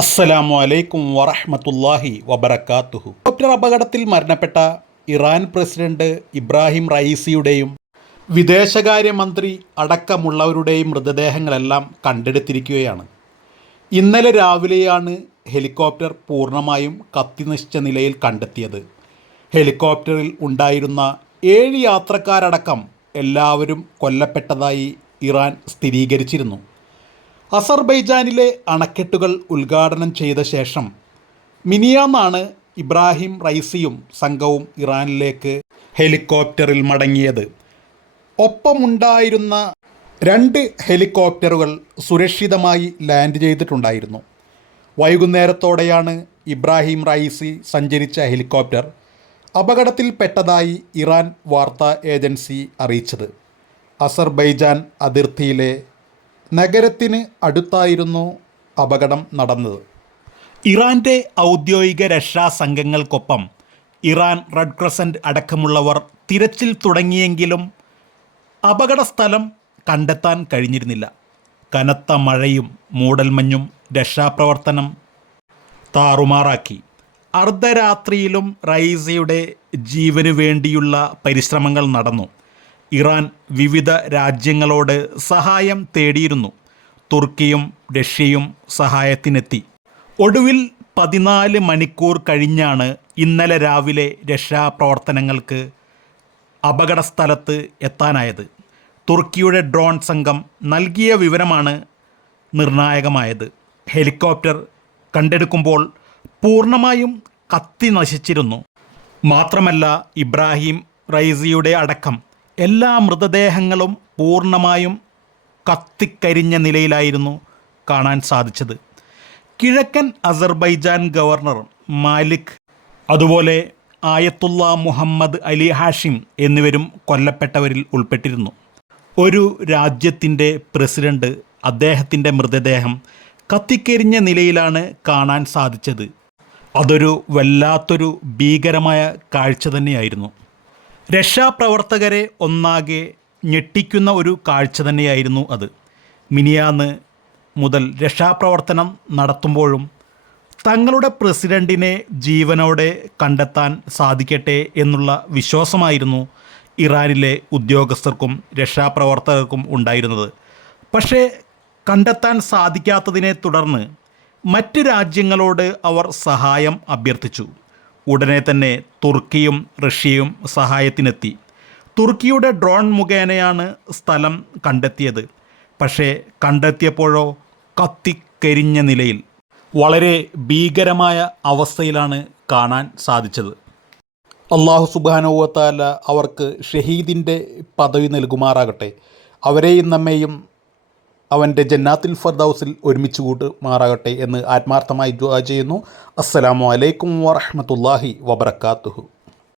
അസ്സലാമു അലൈക്കും വറഹ്മത്തുള്ളാഹി വബറകാതുഹു ഹെലികോപ്റ്റർ അപകടത്തിൽ മരണപ്പെട്ട ഇറാൻ പ്രസിഡന്റ് ഇബ്രാഹിം റയീസിയുടെയും വിദേശകാര്യമന്ത്രി അടക്കമുള്ളവരുടെയും മൃതദേഹങ്ങളെല്ലാം കണ്ടെടുത്തിരിക്കുകയാണ്. ഇന്നലെ രാവിലെയാണ് ഹെലികോപ്റ്റർ പൂർണമായും കത്തിനിശ്ച നിലയിൽ കണ്ടെത്തിയത്. ഹെലികോപ്റ്ററിൽ ഉണ്ടായിരുന്ന ഏഴ് യാത്രക്കാരടക്കം എല്ലാവരും കൊല്ലപ്പെട്ടതായി ഇറാൻ സ്ഥിരീകരിച്ചിരുന്നു. അസർബൈജാനിലെ അണക്കെട്ടുകൾ ഉദ്ഘാടനം ചെയ്ത ശേഷം മിനിയാന്നാണ് ഇബ്രാഹിം റൈസിയും സംഘവും ഇറാനിലേക്ക് ഹെലികോപ്റ്ററിൽ മടങ്ങിയത്. ഒപ്പമുണ്ടായിരുന്ന രണ്ട് ഹെലികോപ്റ്ററുകൾ സുരക്ഷിതമായി ലാൻഡ് ചെയ്തിട്ടുണ്ടായിരുന്നു. വൈകുന്നേരത്തോടെയാണ് ഇബ്രാഹിം റൈസി സഞ്ചരിച്ച ഹെലികോപ്റ്റർ അപകടത്തിൽപ്പെട്ടതായി ഇറാൻ വാർത്താ ഏജൻസി അറിയിച്ചത്. അസർബൈജാൻ അതിർത്തിയിലെ നഗരത്തിന് അടുത്തായിരുന്നു അപകടം നടന്നത്. ഇറാന്റെ ഔദ്യോഗിക രക്ഷാ സംഘങ്ങൾക്കൊപ്പം ഇറാൻ റെഡ് ക്രസന്റ് അടക്കമുള്ളവർ തിരച്ചിൽ തുടങ്ങിയെങ്കിലും അപകട സ്ഥലം കണ്ടെത്താൻ കഴിഞ്ഞിരുന്നില്ല. കനത്ത മഴയും മൂടൽമഞ്ഞും രക്ഷാപ്രവർത്തനം താറുമാറാക്കി. അർദ്ധരാത്രിയിലും റൈസയുടെ ജീവനു വേണ്ടിയുള്ള പരിശ്രമങ്ങൾ നടന്നു. ഇറാൻ വിവിധ രാജ്യങ്ങളോട് സഹായം തേടിയിരുന്നു. തുർക്കിയും റഷ്യയും സഹായത്തിനെത്തി. ഒടുവിൽ പതിനാല് മണിക്കൂർ കഴിഞ്ഞാണ് ഇന്നലെ രാവിലെ രക്ഷാപ്രവർത്തനങ്ങൾക്ക് അപകടസ്ഥലത്ത് എത്താനായത്. തുർക്കിയുടെ ഡ്രോൺ സംഘം നൽകിയ വിവരമാണ് നിർണായകമായത്. ഹെലികോപ്റ്റർ കണ്ടെടുക്കുമ്പോൾ പൂർണമായും കത്തി നശിച്ചിരുന്നു. മാത്രമല്ല ഇബ്രാഹിം റൈസിയുടെ അടക്കം എല്ലാ മൃതദേഹങ്ങളും പൂർണമായും കത്തിക്കരിഞ്ഞ നിലയിലായിരുന്നു കാണാൻ സാധിച്ചത്. കിഴക്കൻ അസർബൈജാൻ ഗവർണർ മാലിക് അതുപോലെ ആയത്തുള്ള മുഹമ്മദ് അലി ഹാഷിം എന്നിവരും കൊല്ലപ്പെട്ടവരിൽ ഉൾപ്പെട്ടിരുന്നു. ഒരു രാജ്യത്തിന്റെ പ്രസിഡന്റ് അദ്ദേഹത്തിന്റെ മൃതദേഹം കത്തിക്കരിഞ്ഞ നിലയിലാണ് കാണാൻ സാധിച്ചത്. അതൊരു വല്ലാത്തൊരു ഭീകരമായ കാഴ്ച തന്നെയായിരുന്നു. രക്ഷാപ്രവർത്തകരെ ഒന്നാകെ ഞെട്ടിക്കുന്ന ഒരു കാഴ്ച തന്നെയായിരുന്നു അത്. മിനിയാന്ന് മുതൽ രക്ഷാപ്രവർത്തനം നടത്തുമ്പോഴും തങ്ങളുടെ പ്രസിഡന്റിനെ ജീവനോടെ കണ്ടെത്താൻ സാധിക്കട്ടെ എന്നുള്ള വിശ്വാസമായിരുന്നു ഇറാനിലെ ഉദ്യോഗസ്ഥർക്കും രക്ഷാപ്രവർത്തകർക്കും ഉണ്ടായിരുന്നത്. പക്ഷേ കണ്ടെത്താൻ സാധിക്കാത്തതിനെ തുടർന്ന് മറ്റ് രാജ്യങ്ങളോട് അവർ സഹായം അഭ്യർത്ഥിച്ചു. ഉടനെ തന്നെ തുർക്കിയും റഷ്യയും സഹായത്തിനെത്തി. തുർക്കിയുടെ ഡ്രോൺ മുഖേനയാണ് സ്ഥലം കണ്ടെത്തിയത്. പക്ഷേ കണ്ടെത്തിയപ്പോഴോ കത്തിക്കരിഞ്ഞ നിലയിൽ. വളരെ ഭീകരമായ അവസ്ഥയിലാണ് കാണാൻ സാധിച്ചത്. അള്ളാഹു സുബാനുവത്താല അവർക്ക് ഷഹീദിന്റെ പദവി നൽകുമാറാകട്ടെ. അവരെയും നമ്മെയും അവന്റെ ജന്നാത്തിൽ ഫർദൌസിൽ ഒരുമിച്ച് കൂട്ട് മാറാകട്ടെ എന്ന് ആത്മാർത്ഥമായി ദുആ ചെയ്യുന്നു. അസ്സലാമു അലൈക്കും വറഹ്മത്തുള്ളാഹി വബറകാതുഹു.